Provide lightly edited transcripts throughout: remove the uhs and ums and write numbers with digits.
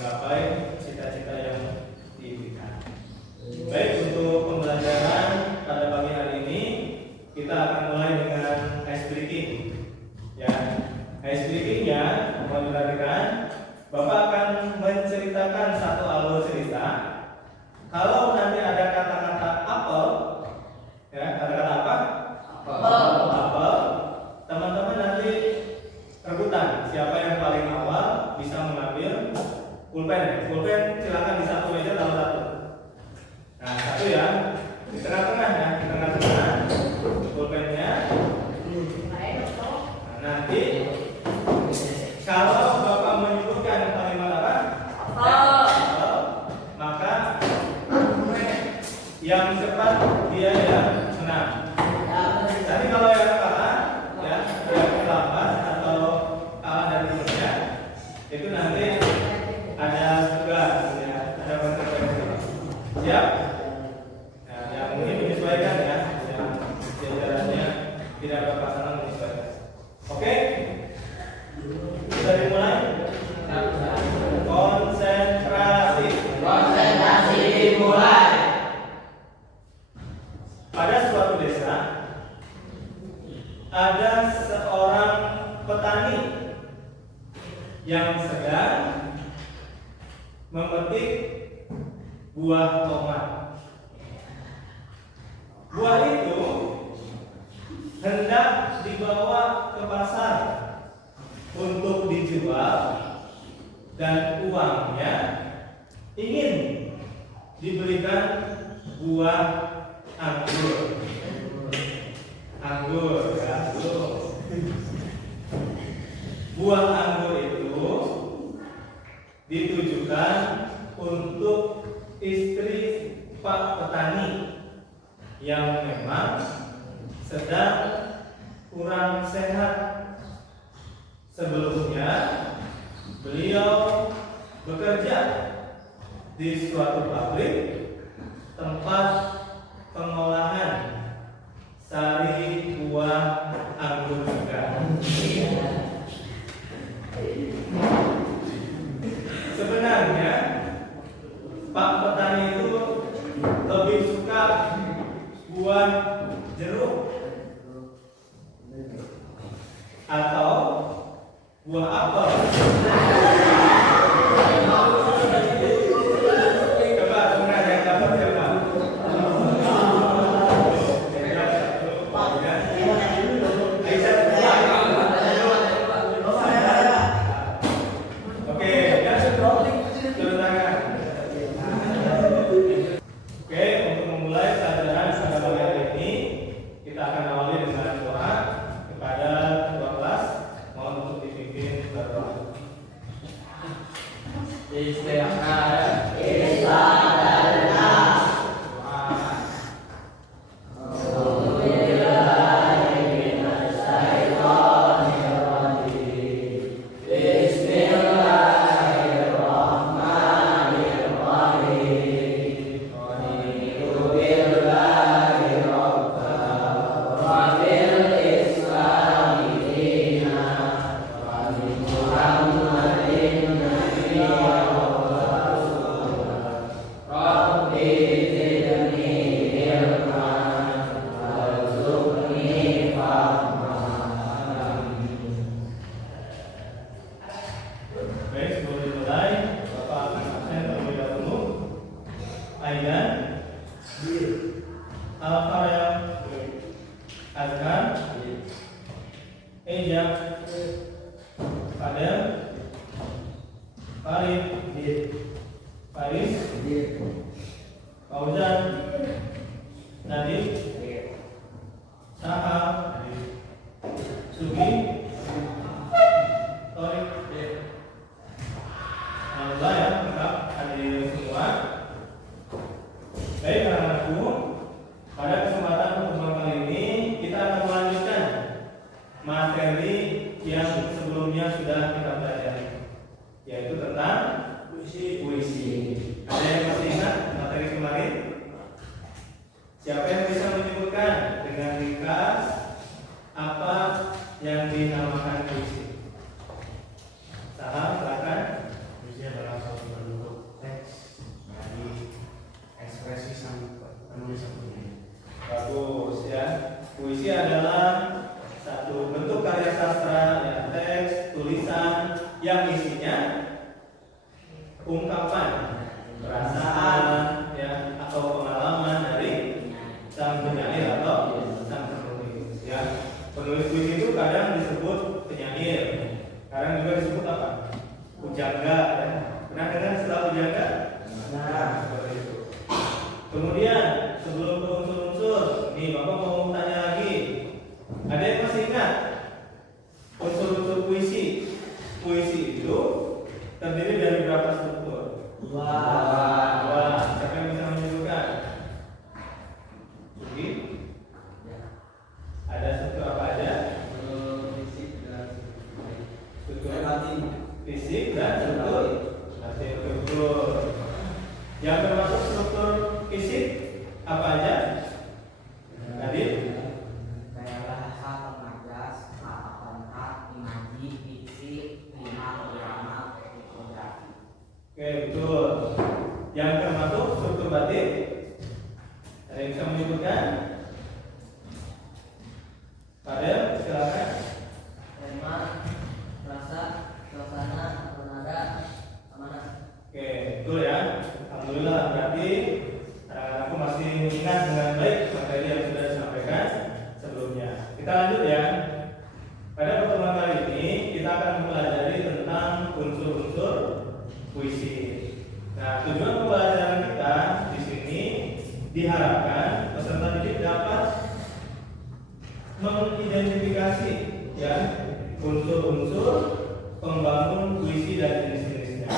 menggapai cita-cita yang diinginkan. Baik, untuk pembelajaran pada pagi hari ini kita akan mulai dengan ice breaking. Ya, ice breakingnya mau diperhatikan. Bapak akan menceritakan satu alur cerita. Kalau nanti ada kata-kata apel, ya, kata-kata apa? Apel. Teman-teman nanti rebutan siapa yang paling awal bisa mengambil pulpen. Pulpen silakan di satu meja taruh satu. Nah, satu ya, di tengah-tengah ya, di tengah-tengah pulpennya. Nah, nanti kalau Bapak menyebutkan kalimat apa? Apel, maka yang cepat dia yang menang. Tapi kalau yang kalah, ya, yang terlambat atau kalah dari timnya, itu nanti ada tugas, ya, ada konsekuensi. Siap? Nah, yang mungkin menyesuaikan ya, yang jajarannya tidak berpasangan menyesuaikan. Oke? Sudah dimulai? Konsentrasi. Konsentrasi dimulai. Pada suatu desa ada seorang petani yang sedang memetik buah tomat. Buah itu hendak dibawa ke pasar untuk dijual dan uangnya ingin diberikan buah anggur. Buah anggur itu ditujukan untuk istri Pak Petani yang memang sedang kurang sehat. Sebelumnya beliau bekerja di suatu pabrik tempat pengolahan sari buah anggur juga. Sebenarnya Pak Petani itu lebih suka buah jeruk atau buah apel. Coba pernah yang dapat siapa? Oke, turun tangan. Oke, untuk memulai pelajaran pada pagi hari ini, kita akan awali dengan doa kepada ketua kelas. Mohon untuk dipimpin berdoa. Baik, sebelum dimulai, Bapak akan absen terlebih dahulu. Aidan, Al-Farel, Azhar, Eja, Fadel, Farid, Faris, Fauzan, Nadif, Sahab, Sugi, Torik. Alhamdulillah ya, lengkap hadir semua. Baik anak-anakku, pada kesempatan pertemuan kali ini kita akan melanjutkan materi yang sebelumnya sudah kita pelajari, yaitu tentang puisi. Ada yang masih ingat materi kemarin? Siapa yang bisa menyebutkan dengan ringkas apa yang dinamakan puisi? Saham, silakan. Puisi adalah suatu ungkapan perasaan ya atau pengalaman dari sang penyair atau sang penulis ya. Penulis puisi itu kadang disebut penyair, kadang juga disebut apa? Pujangga ya. Pernah dengar istilah pujangga? Nah, seperti itu. Kemudian sebelum ke unsur-unsur, nih Bapak mau tanya lagi. Ada yang masih ingat unsur-unsur puisi? Puisi itu terdiri dari berapa struktur? Wah, siapa yang bisa menyebutkan? Jadi, ada struktur apa aja? Struktur fisik dan struktur batin. Struktur yang termasuk struktur fisik apa aja? Tadi? Kayak bahasa, pemajas, kata kontak, imaji, diksi, lima, irama, tipografi. Oke, betul. Yang termasuk struktur batin? Ada yang bisa menyebutkan? Fadel, silakan. Tema, rasa, suasana, atau nada, amanah. Oke, betul ya. Alhamdulillah, berarti aku masih ingat dengan baik materi yang sudah disampaikan sebelumnya. Kita lanjut ya. Pada pertemuan kali ini kita akan mempelajari tentang unsur-unsur puisi. Nah, tujuan pembelajaran kita di sini diharapkan peserta didik dapat mengidentifikasi ya unsur-unsur pembangun puisi dan jenis-jenisnya.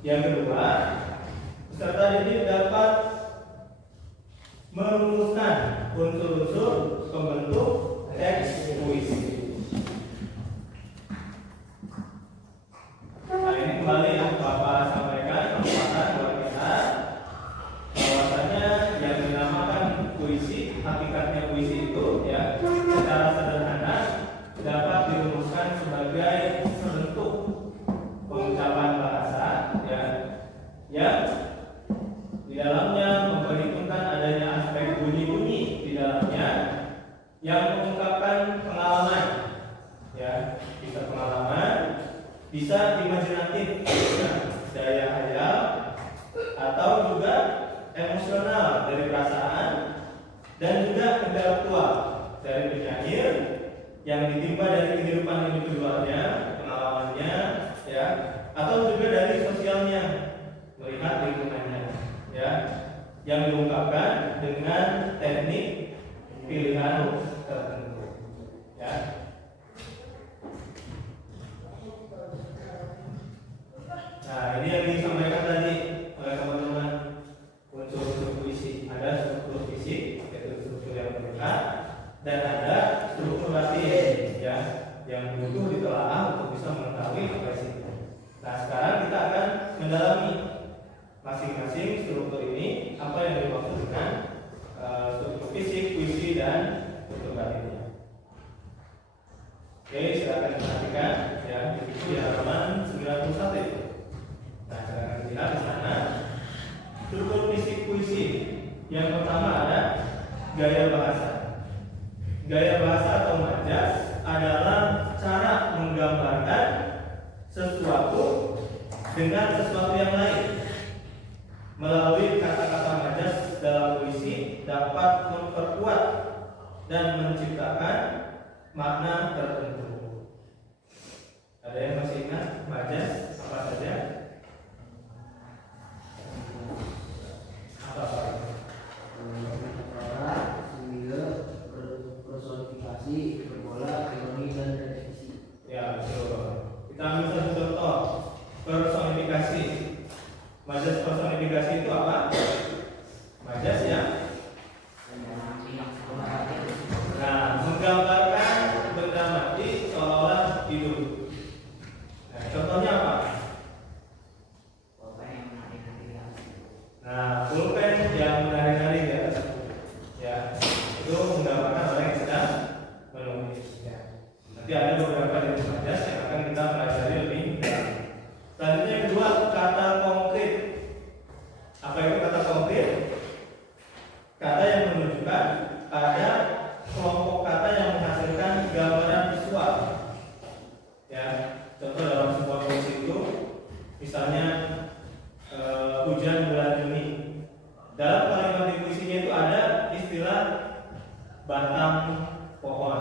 Yang kedua, peserta didik dapat merumuskan unsur-unsur pembentuk teks puisi. Nah, ini kembali yang Bapak sampaikan penguatan buat kita bahwasanya yang dinamakan puisi, hakikatnya puisi itu ya secara sederhana dapat dirumuskan sebagai bentuk pengucapan bahasa ya yang di dalamnya memperhitungkan adanya aspek bunyi-bunyi di dalamnya yang mengungkapkan pengalaman ya, bisa pengalaman, bisa imajinatif ya, daya hayal atau juga emosional dari perasaan dan juga intelektual dari penyair yang ditimpa dari kehidupan individualnya, pengalamannya ya, atau juga dari sosialnya, melihat lingkungannya ya, yang diungkapkan dengan teknik pilihan tertentu ya. Nah, ini yang disampaikan tadi oleh teman-teman unsur-unsur puisi. Ada struktur fisik, yaitu struktur yang terdekat, dan ada struktur batin ya, yang butuh ditelaah untuk bisa mengetahui apa isinya. Nah, sekarang kita akan mendalami masing-masing struktur ini, apa yang dimaksud dengan struktur fisik, puisi, dan struktur batinnya. Oke, silakan perhatikan ya, di halaman 91. Nah, silakan lihat di sana. Struktur fisik puisi. Yang pertama ada gaya bahasa. Gaya bahasa atau majas adalah cara menggambarkan sesuatu dengan sesuatu yang lain. Melalui kata-kata majas dalam puisi dapat memperkuat dan menciptakan makna tertentu. Ada yang masih ingat majas apa saja? Apa? Personifikasi, berbola, ironi, dan repetisi. Ya, betul. Kita ambil satu contoh. Personifikasi. Majas personifikasi itu apa? Majas ya. Nah, menggambarkan benda mati seolah-olah hidup. Nah, contohnya apa? Nah, pulpen yang menari-nari di atas ya, itu menggambarkan orang yang sedang menulis ya. Nanti ada beberapa jenis majas yang akan kita pelajari lebih dalam. Selanjutnya yang kedua, kata konkret. Apa hujan bulan Juni. Dalam kalimat di puisinya itu ada istilah batang pohon.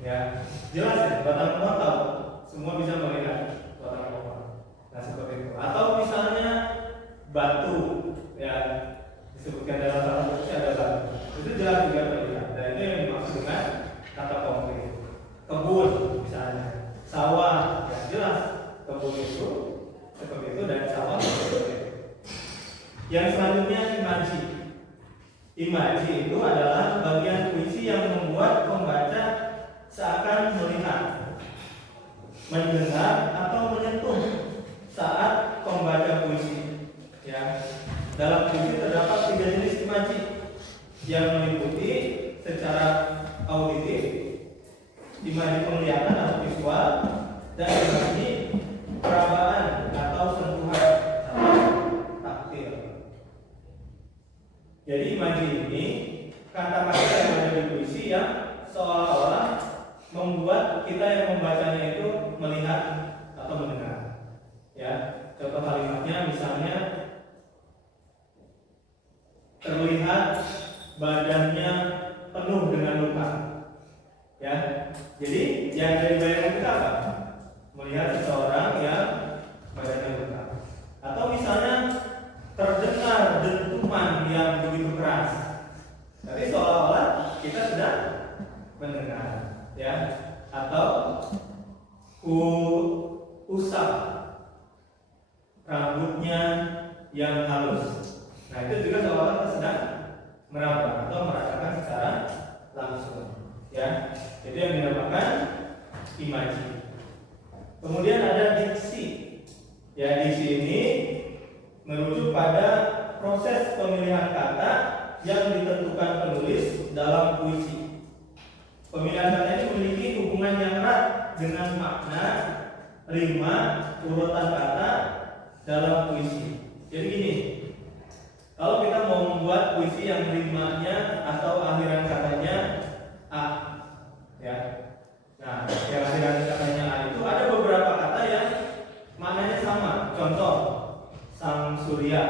Ya, jelas ya, batang pohon tahu. Semua bisa melihat batang pohon. Nah, seperti itu. Atau misalnya batu, ya, disebutkan dalam salah satu puisi ada batu. Itu jelas juga terlihat. Dan itu yang dimaksud dengan kata konkret. Kebun, misalnya, sawah, ya jelas. Kebun itu seperti itu dan sawah seperti itu. Yang selanjutnya imaji. Imaji itu adalah bagian puisi yang membuat pembaca seakan melihat, mendengar atau menyentuh saat membaca puisi. Ya, dalam puisi terdapat 3 jenis imaji yang meliputi secara auditif, imaji penglihatan atau visual, dan imaji perabaan atau sentuhan atau taktil. Jadi imaji ini kata-kata yang ada di puisi yang seolah-olah membuat kita yang membacanya itu melihat atau mendengar. Ya, contoh kalimatnya misalnya terlihat badannya penuh dengan luka. Ya, jadi yang dari bayangan kita apa? Melihat seseorang yang badannya luka. Atau misalnya terdengar dentuman yang begitu keras. Tapi seolah-olah kita sedang mendengar, ya. Atau usap rambutnya yang halus. Nah, itu juga seolah-olah kita sedang meraba atau merasakan secara langsung, ya. Itu yang dinamakan imaji. Kemudian ada diksi. Ya, diksi ini merujuk pada proses pemilihan kata yang ditentukan penulis dalam puisi. Pemilihan kata ini memiliki hubungan yang erat dengan makna, rima, urutan kata dalam puisi. Jadi gini, kalau kita mau membuat puisi yang rimanya atau akhiran katanya a, ya. Nah, yang akhiran katanya a itu ada beberapa kata yang maknanya sama. Contoh, sang surya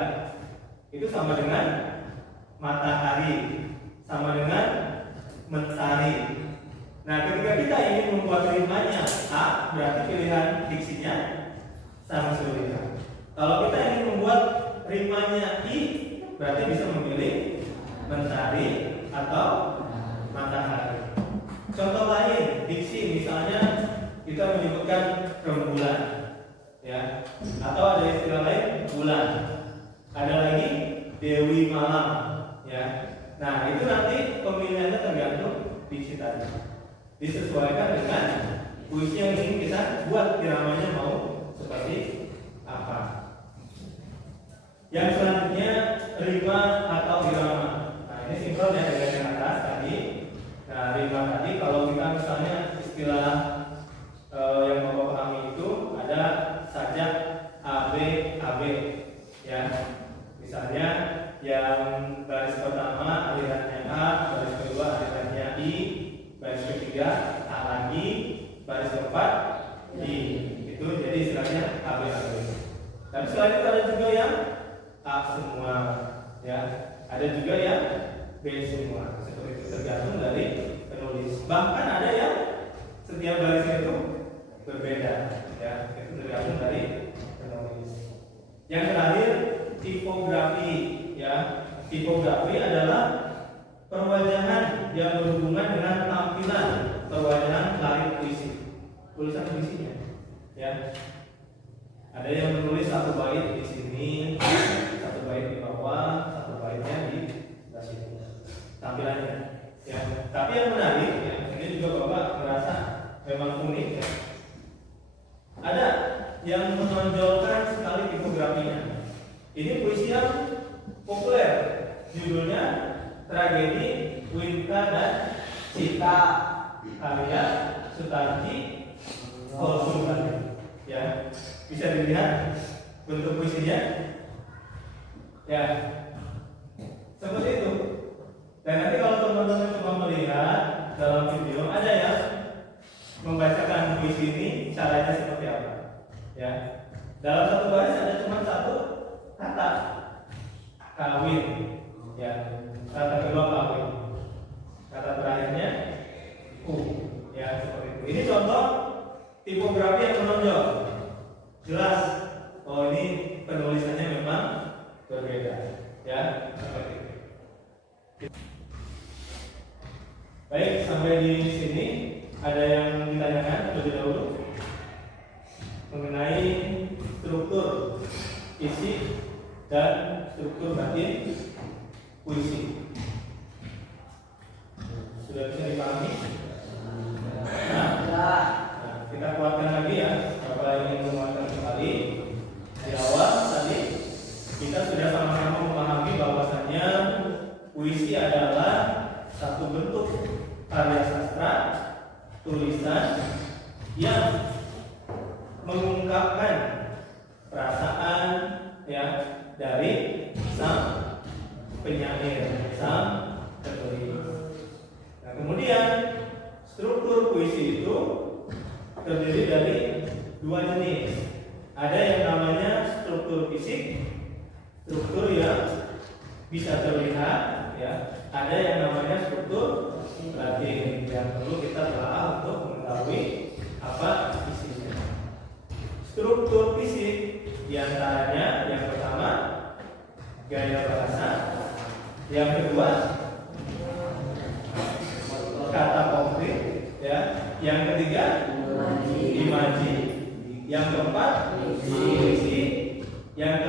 itu sama dengan matahari, sama dengan mentari. Nah, ketika kita ingin membuat rimanya a, berarti pilihan diksinya sang surya. Kalau kita ingin membuat rimanya i, berarti bisa memilih mentari atau matahari. Contoh lain, diksi misalnya kita menyebutkan rembulan, ya, atau ada istilah lain bulan. Ada lagi dewi malam, ya. Nah, itu nanti pemilihannya tergantung diksi tadi. Disesuaikan dengan puisi yang ingin kita buat, iramanya mau seperti apa. Yang selanjutnya rima atau irama. Nah, ini simpel ya dengan yang atas tadi. Nah, rima tadi kalau kita misalnya istilah yang Bapak pahami itu ada sajak AB AB, ya. Misalnya yang baris pertama alirannya A, baris kedua alirannya I, baris ketiga A lagi, baris keempat I. Itu jadi istilahnya AB AB. Dan selain itu ada juga yang A semua, ya. Ada juga yang B semua. Seperti itu tergantung dari penulis. Bahkan ada yang setiap barisnya itu berbeda, ya. Itu tergantung dari penulis. Yang terakhir tipografi, ya. Tipografi adalah perwajahan yang berhubungan dengan tampilan perwajahan larik puisi, tulisan puisinya, ya. Ada yang menulis satu bait di sini, satu bait di bawah, satu baitnya di sebelah situ. Tampilannya, ya. Tapi yang menarik, ya, ini juga Bapak merasa memang unik, ya. Ada yang menonjolkan sekali tipografinya. Ini puisi yang populer, judulnya Tragedi Winka dan Cita karya Sutarji Holsungkan, ya. Bisa dilihat bentuk puisinya, ya, seperti itu. Dan nanti kalau teman-teman cuma melihat dalam video, ada yang membacakan puisi ini caranya seperti apa, ya. Dalam satu baris ada cuma satu kata, kawin, ya. Kata kedua kawin. Kata terakhirnya u, ya seperti itu. Ini contoh tipografi yang menonjol. Jelas, oh ini penulisannya memang berbeda, ya seperti itu. Baik, sampai di sini ada yang ditanyakan terlebih dahulu mengenai struktur isi dan struktur batin puisi. Sudah bisa dipahami? Nah, kita kuatkan lagi ya. Bapak ingin menguatkan kembali. Di awal tadi kita sudah sama-sama memahami bahwasannya puisi adalah satu bentuk karya sastra, tulisan yang mengungkapkan perasaan ya dari sang penyair, sang penulis. Nah, kemudian struktur puisi itu terdiri dari dua jenis. Ada yang namanya struktur fisik, struktur yang bisa terlihat, ya. Ada yang namanya struktur batin yang perlu kita telah untuk mengetahui apa isinya. Struktur fisik diantaranya yang pertama gaya bahasa, yang kedua kata konkret, ya, yang ketiga imaji, yang keempat puisi, yang